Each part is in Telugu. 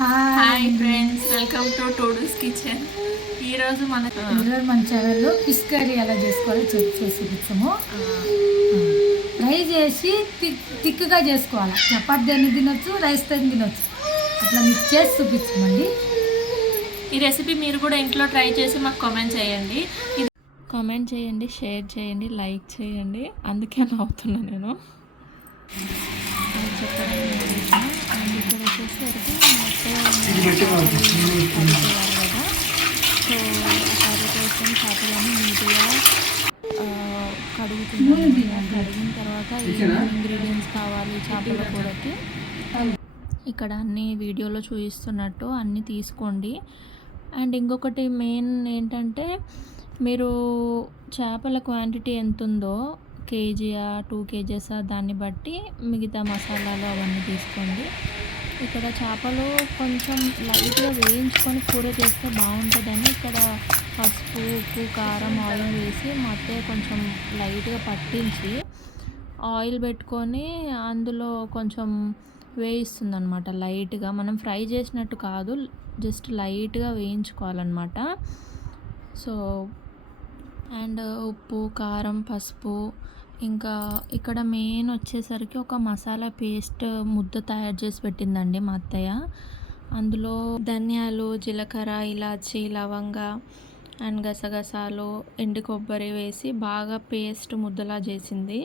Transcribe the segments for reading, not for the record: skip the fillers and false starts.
హాయ్ ఫ్రెండ్స్, వెల్కమ్ టు టూడూస్ కిచెన్. ఈరోజు మన ఛానల్లో ఫిష్ కర్రీ ఎలా చేసుకోవాలో చూపిస్తాము. ఫ్రై చేసి థిక్గా చేసుకోవాలి. చపాతీ దాన్ని తినొచ్చు, రైస్ దాన్ని తినొచ్చు. అట్లా మిక్స్ చేసి చూపిస్తామండి. ఈ రెసిపీ మీరు కూడా ఇంట్లో ట్రై చేసి మాకు కామెంట్ చేయండి. షేర్ చేయండి, లైక్ చేయండి. అందుకే నవ్వుతున్నా నేను. చెప్పడం అండ్ ఇక్కడ వచ్చేసరికి కదా. సో కర్రీ కోసం చేపలన్నీ నీట్గా కడుగుతున్నాను. కడిగిన తర్వాత ఇంగ్రీడియంట్స్ కావాలి చేపల కూరకి. ఇక్కడ అన్ని వీడియోలో చూపిస్తున్నట్టు అన్నీ తీసుకోండి. అండ్ ఇంకొకటి మెయిన్ ఏంటంటే, మీరు చేపల క్వాంటిటీ ఎంత ఉందో, కేజీయా 2 కేజెసా దాన్ని బట్టి మిగతా మసాలాలు అవన్నీ తీసుకోండి. ఇక్కడ చేపలు కొంచెం లైట్గా వేయించుకొని కూర చేస్తే బాగుంటుందని ఇక్కడ పసుపు, ఉప్పు, కారం, ఆయిల్ వేసి మధ్య కొంచెం లైట్గా పట్టించి ఆయిల్ పెట్టుకొని అందులో కొంచెం వేయిస్తుంది అనమాట. లైట్గా మనం ఫ్రై చేసినట్టు కాదు, జస్ట్ లైట్గా వేయించుకోవాలన్నమాట. సో అండ్ ఉప్పు, కారం, పసుపు, ఇంకా ఇక్కడ మెయిన్ వచ్చేసరికి ఒక మసాలా పేస్ట్ ముద్ద తయారు చేసి పెట్టిందండి మా అత్తయ్య. అందులో ధనియాలు, జీలకర్ర, ఇలాచి, లవంగ అండ్ గసగసాలు, ఎండు కొబ్బరి వేసి బాగా పేస్ట్ ముద్దలా చేసింది.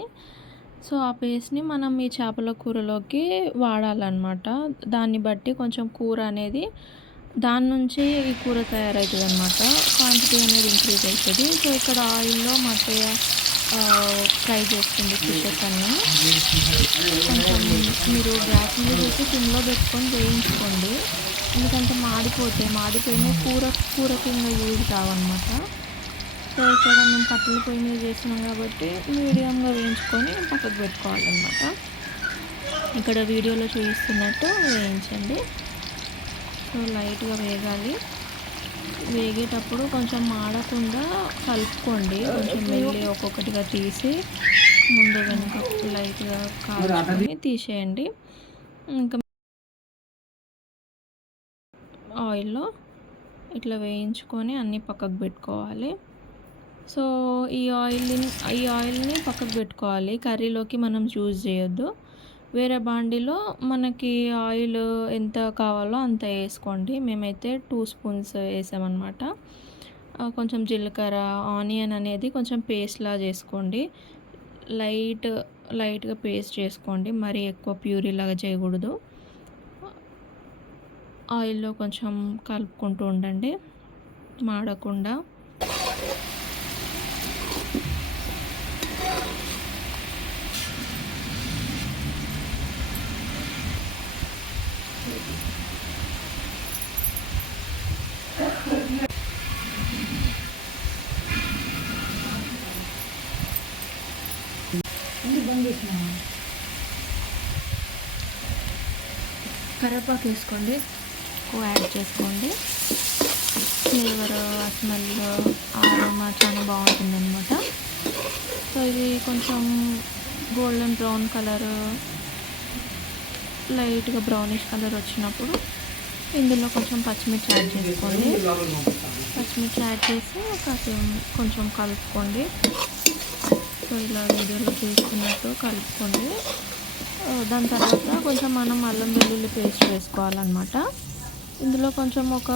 సో ఆ పేస్ట్ని మనం ఈ చేపల కూరలోకి వాడాలన్నమాట. దాన్ని బట్టి కొంచెం కూర అనేది దాని నుంచి ఈ కూర తయారవుతుంది అనమాట. క్వాంటిటీ అనేది ఇంక్రీజ్ అవుతుంది. సో ఇక్కడ ఆయిల్లో మా అత్తయ్య ఫ్రై చేస్తుంది ఫిషెస్ అన్నీ. కొంచెం మీరు గ్యాస్ మీద చేసి సిమ్లో పెట్టుకొని వేయించుకోండి, ఎందుకంటే మాడిపోయిన కూరకి ఇంకా యూజ్ కావన్నమాట. సో ఇక్కడ మేము కట్టెల పొయ్యి మీద చేస్తున్నాం కాబట్టి మీడియంగా వేయించుకొని పక్కకు పెట్టుకోవాలన్నమాట. ఇక్కడ వీడియోలో చూపిస్తున్నట్టు వేయించండి. సో లైట్గా వేగాలి. వేగేటప్పుడు కొంచెం మాడకుండా కలుపుకోండి. కొంచెం మెల్లి ఒక్కొక్కటిగా తీసి ముందు వెనుక లైట్గా కాల్చుకొని తీసేయండి. ఇంకా ఆయిల్లో ఇట్లా వేయించుకొని అన్నీ పక్కకు పెట్టుకోవాలి. సో ఈ ఆయిల్ని పక్కకు పెట్టుకోవాలి. కర్రీలోకి మనం యూజ్ చేయొద్దు. వేరే బాండీలో మనకి ఆయిల్ ఎంత కావాలో అంత వేసుకోండి. మేమైతే 2 స్పూన్స్ వేసామన్నమాట. కొంచెం జీలకర్ర, ఆనియన్ అనేది కొంచెం పేస్ట్లా చేసుకోండి. లైట్గా పేస్ట్ చేసుకోండి, మరీ ఎక్కువ ప్యూరీలాగా చేయకూడదు. ఆయిల్లో కొంచెం కలుపుకుంటూ ఉండండి మాడకుండా. కరివేపాకు వేసుకోండి, యాడ్ చేసుకోండి. ఫ్లేవర్, స్మెల్, ఆరోమా చాలా బాగుంటుంది అనమాట. సో ఇది కొంచెం గోల్డెన్ బ్రౌన్ కలర్, లైట్గా బ్రౌనిష్ కలర్ వచ్చినప్పుడు ఇందులో కొంచెం పచ్చిమిర్చి యాడ్ చేసుకోండి. పచ్చిమిర్చి యాడ్ చేసి కొంచెం కలుపుకోండి. సో ఇలా వీడియోలో చూస్తున్నట్టు కలుపుకోండి. దాని తర్వాత కొంచెం మనం అల్లం వెల్లుల్లి పేస్ట్ వేసుకోవాలన్నమాట. ఇందులో కొంచెం ఒక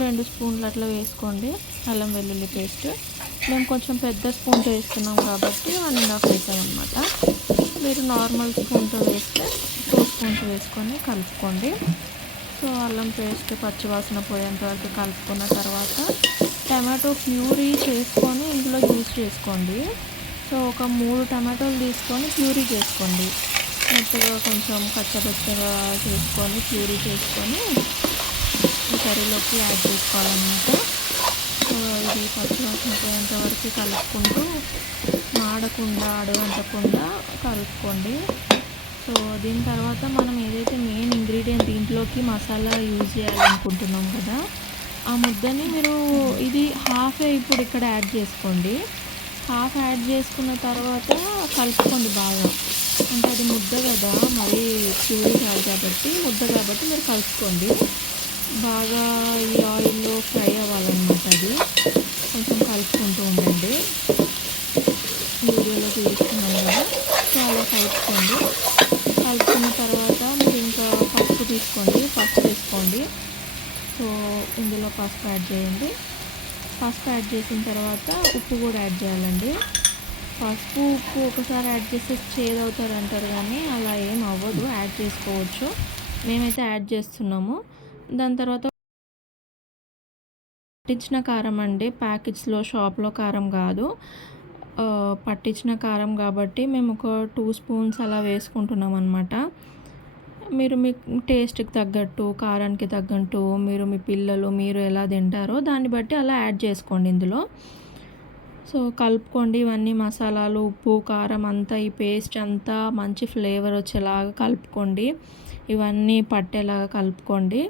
2 స్పూన్లు అట్లా వేసుకోండి అల్లం వెల్లుల్లి పేస్ట్. మేము కొంచెం పెద్ద స్పూన్తో వేస్తున్నాం కాబట్టి 1.5 వేసామన్నమాట. మీరు నార్మల్ స్పూన్తో వేస్తే 2 స్పూన్స్ వేసుకొని కలుపుకోండి. సో అల్లం పేస్ట్ పచ్చివాసన పోయేంత వరకు కలుపుకున్న తర్వాత టమాటో ప్యూరీ చేసుకొని ఇందులో యూజ్ చేసుకోండి. సో ఒక 3 టమాటోలు తీసుకొని ప్యూరీ చేసుకోండి. మెత్తగా కొంచెం కచ్చపచ్చగా చేసుకొని ప్యూరీ చేసుకొని ఈ కర్రీలోకి యాడ్ చేసుకోవాలన్నమాట. సో ఇది పచ్చివాసన పోయేంత వరకు కలుపుకుంటూ మాడకుండా, అడుగంటకుండా కలుపుకోండి. సో దీని తర్వాత మనం ఏదైతే మెయిన్ ఇంగ్రీడియంట్ దీంట్లోకి మసాలా యూజ్ చేయాలనుకుంటున్నాం కదా, ఆ ముద్దని మీరు ఇది హాఫే ఇప్పుడు ఇక్కడ యాడ్ చేసుకోండి. హాఫ్ యాడ్ చేసుకున్న తర్వాత కలుపుకోండి బాగా. అంటే అది ముద్ద కదా, మరీ ప్యూరీ కాదు కాబట్టి, ముద్ద కాబట్టి మీరు కలుపుకోండి. బాగా ఈ ఆయిల్లో ఫ్రై అవ్వాలన్నమాట. అది కొంచెం కలుపుకుంటూ ఉండండి. వీడియోలో చూపిస్తున్నాం కదా, సో అలా కలుపుకోండి. కలుపుకున్న తర్వాత మీరు ఇంకా పసుపు తీసుకోండి, పసుపు వేసుకోండి. సో ఇందులో పసుపు యాడ్ చేయండి. పసుపు యాడ్ చేసిన తర్వాత ఉప్పు కూడా యాడ్ చేయాలండి. పసుపు ఉప్పు ఒకసారి యాడ్ చేస్తే చేదు అవుతారు అంటారు, కానీ అలా ఏం అవ్వదు, యాడ్ చేసుకోవచ్చు. మేమైతే యాడ్ చేస్తున్నాము. దాని తర్వాత పట్టించిన కారం అండి, ప్యాకెట్స్లో షాప్లో కారం కాదు, పట్టించిన కారం కాబట్టి మేము ఒక 2 స్పూన్స్ అలా వేసుకుంటున్నాం అనమాట. మీరు మీ టేస్ట్కి తగ్గట్టు, కారానికి తగ్గట్టు, మీరు మీ పిల్లలు మీరు ఎలా తింటారో దాన్ని బట్టి అలా యాడ్ చేసుకోండి ఇందులో. సో కలుపుకోండి ఇవన్నీ మసాలాలు, ఉప్పు, కారం అంతా, ఈ పేస్ట్ అంతా మంచి ఫ్లేవర్ వచ్చేలాగా కలుపుకోండి. ఇవన్నీ పట్టేలాగా కలుపుకోండి.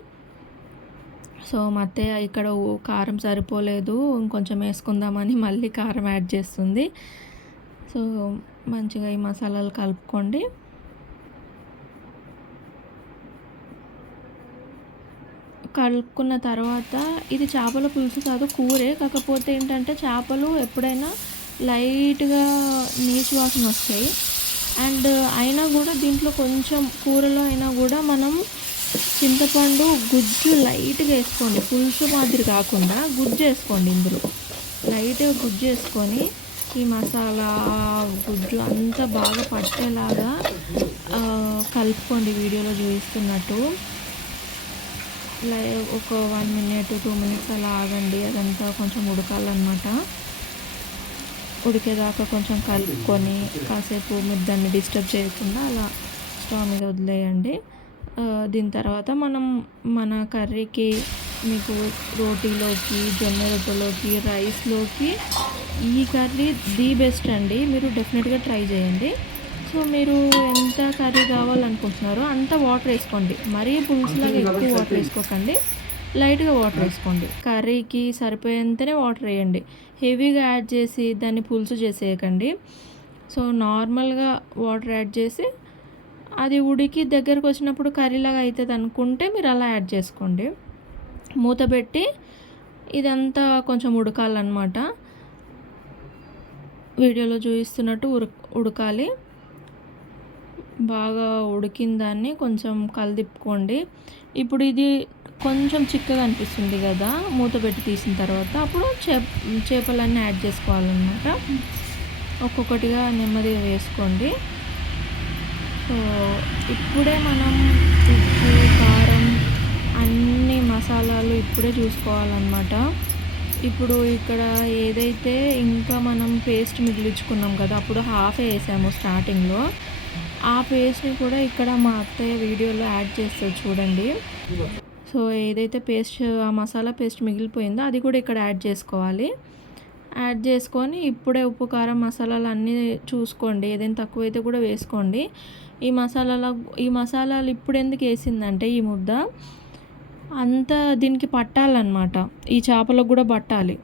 సో మా అత్తయ్య ఇక్కడ కారం సరిపోలేదు, ఇంకొంచెం వేసుకుందామని మళ్ళీ కారం యాడ్ చేస్తుంది. సో మంచిగా ఈ మసాలాలు కలుపుకోండి. కలుపుకున్న తర్వాత ఇది చేపల పులుసు కాదు, కూరే. కాకపోతే ఏంటంటే చేపలు ఎప్పుడైనా లైట్గా నీచు వాసన వస్తాయి. అండ్ అయినా కూడా దీంట్లో కొంచెం కూరలో అయినా కూడా మనం చింతపండు గుజ్జు లైట్గా వేసుకోండి, పులుసు మాదిరి కాకుండా గుజ్జు వేసుకోండి. ఇందులో లైట్గా గుజ్జు వేసుకొని ఈ మసాలా గుజ్జు అంతా బాగా పట్టేలాగా కలుపుకోండి వీడియోలో చూపిస్తున్నట్టు. ఒక 1 minute 2 minutes అలా ఆగండి, అదంతా కొంచెం ఉడకాలన్నమాట. ఉడికేదాకా కొంచెం కలుపుకొని కాసేపు మీరు దాన్ని డిస్టర్బ్ చేయకుండా అలా స్టవ్ మీద వదిలేయండి. దీని తర్వాత మనం మన కర్రీకి మీకు రోటీలోకి, జొన్న రొట్టెలోకి, రైస్లోకి ఈ కర్రీ ది బెస్ట్ అండి. మీరు డెఫినెట్గా ట్రై చేయండి. సో మీరు ఎంత కర్రీ కావాలనుకుంటున్నారో అంత వాటర్ వేసుకోండి. మరీ పులుసులాగా ఎక్కువ వాటర్ వేసుకోకండి, లైట్గా వాటర్ వేసుకోండి. కర్రీకి సరిపోయేంతనే వాటర్ వేయండి. హెవీగా యాడ్ చేసి దాన్ని పులుసు చేసేయకండి. సో నార్మల్గా వాటర్ యాడ్ చేసి అది ఉడికి దగ్గరకు వచ్చినప్పుడు కర్రీలాగా అవుతుంది అనుకుంటే మీరు అలా యాడ్ చేసుకోండి. మూత పెట్టి ఇదంతా కొంచెం ఉడకాలన్నమాట. వీడియోలో చూపిస్తున్నట్టు ఉడకాలి. బాగా ఉడికిన దాన్ని కొంచెం కలదిప్పుకోండి. ఇప్పుడు ఇది కొంచెం చిక్కగా అనిపిస్తుంది కదా మూత పెట్టి తీసిన తర్వాత, అప్పుడు చేపలన్నీ యాడ్ చేసుకోవాలన్నమాట. ఒక్కొక్కటిగా నెమ్మదిగా వేసుకోండి. సో ఇప్పుడే మనం ఉప్పు, కారం, అన్ని మసాలాలు ఇప్పుడే చూసుకోవాలన్నమాట. ఇప్పుడు ఇక్కడ ఏదైతే ఇంకా మనం పేస్ట్ మిగిలించుకున్నాం కదా, అప్పుడు హాఫ్ వేసాము స్టార్టింగ్లో, ఆ పేస్ట్ని కూడా ఇక్కడ మా అత్తయ్య వీడియోలో యాడ్ చేస్తారు చూడండి. సో ఏదైతే పేస్ట్, ఆ మసాలా పేస్ట్ మిగిలిపోయిందో అది కూడా ఇక్కడ యాడ్ చేసుకోవాలి. యాడ్ చేసుకొని ఇప్పుడే ఉప్పు, కారం, మసాలాలు అన్నీ చూసుకోండి, ఏదైనా తక్కువైతే కూడా వేసుకోండి. ఈ మసాలాలు ఇప్పుడు ఎందుకు వేసిందంటే ఈ ముద్ద అంతా దీనికి పట్టాలన్నమాట, ఈ చేపలకు కూడా పట్టాలి.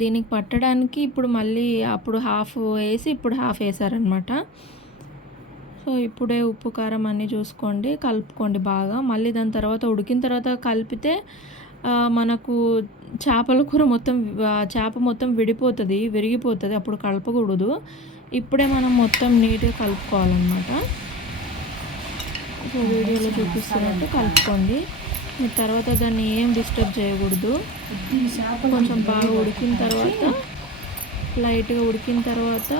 దీనికి పట్టడానికి ఇప్పుడు మళ్ళీ అప్పుడు హాఫ్ వేసి ఇప్పుడు హాఫ్ వేసారనమాట. సో ఇప్పుడే ఉప్పు, కారం అన్నీ చూసుకోండి, కలుపుకోండి బాగా. మళ్ళీ దాని తర్వాత ఉడికిన తర్వాత కలిపితే మనకు చేపల కూర మొత్తం, చేప మొత్తం విడిపోతుంది, విరిగిపోతుంది, అప్పుడు కలపకూడదు. ఇప్పుడే మనం మొత్తం నీట్గా కలుపుకోవాలన్నమాట. సో వీడియోలో చూపిస్తున్నట్టు కలుపుకోండి. మీరు తర్వాత దాన్ని ఏం డిస్టర్బ్ చేయకూడదు. కొంచెం బాగా ఉడికిన తర్వాత, లైట్గా ఉడికిన తర్వాత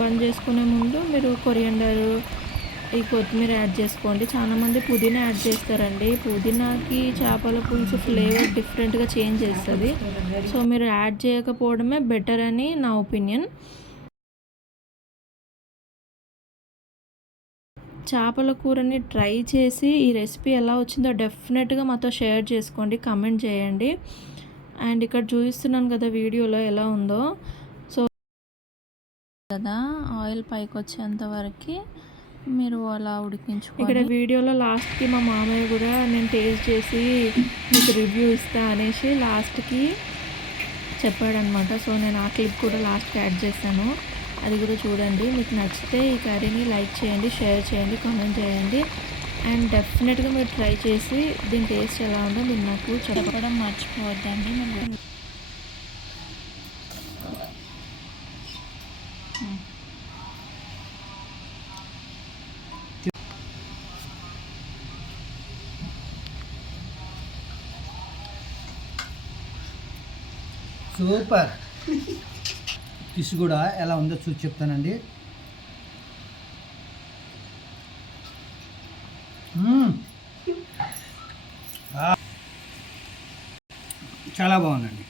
బంద్ చేసుకునే ముందు మీరు కొరియండర్, ఈ కొత్తిమీర యాడ్ చేసుకోండి. చాలామంది పుదీనా యాడ్ చేస్తారండి. పుదీనాకి చేపల పులుసు ఫ్లేవర్ డిఫరెంట్గా చేంజ్ చేస్తుంది. సో మీరు యాడ్ చేయకపోవడమే బెటర్ అని నా ఒపీనియన్. చేపల కూరని ట్రై చేసి ఈ రెసిపీ ఎలా వచ్చిందో డెఫినెట్గా మాతో షేర్ చేసుకోండి, కమెంట్ చేయండి. అండ్ ఇక్కడ చూపిస్తున్నాను కదా వీడియోలో ఎలా ఉందో. సో కదా ఆయిల్ పైకి వచ్చేంత వరకు మీరు అలా ఉడికించుకోండి. ఇక్కడ వీడియోలో లాస్ట్కి మా మామయ్య కూడా నేను టేస్ట్ చేసి మీకు రివ్యూ ఇస్తా అనేసి లాస్ట్కి చెప్పాడనమాట. సో నేను ఆ క్లిప్ కూడా లాస్ట్కి యాడ్ చేశాను. అది కూడా చూడండి. మీకు నచ్చితే ఈ కర్రీని లైక్ చేయండి, షేర్ చేయండి, కామెంట్ చేయండి. అండ్ డెఫినెట్గా మీరు ట్రై చేసి దీని టేస్ట్ ఎలా ఉందో మీరు నాకు చెప్పడం మర్చిపోవద్దండి. నేను సూపర్. ఫిష్ కూడా ఎలా ఉందో చూసి చెప్తానండి. చాలా బాగుందండి.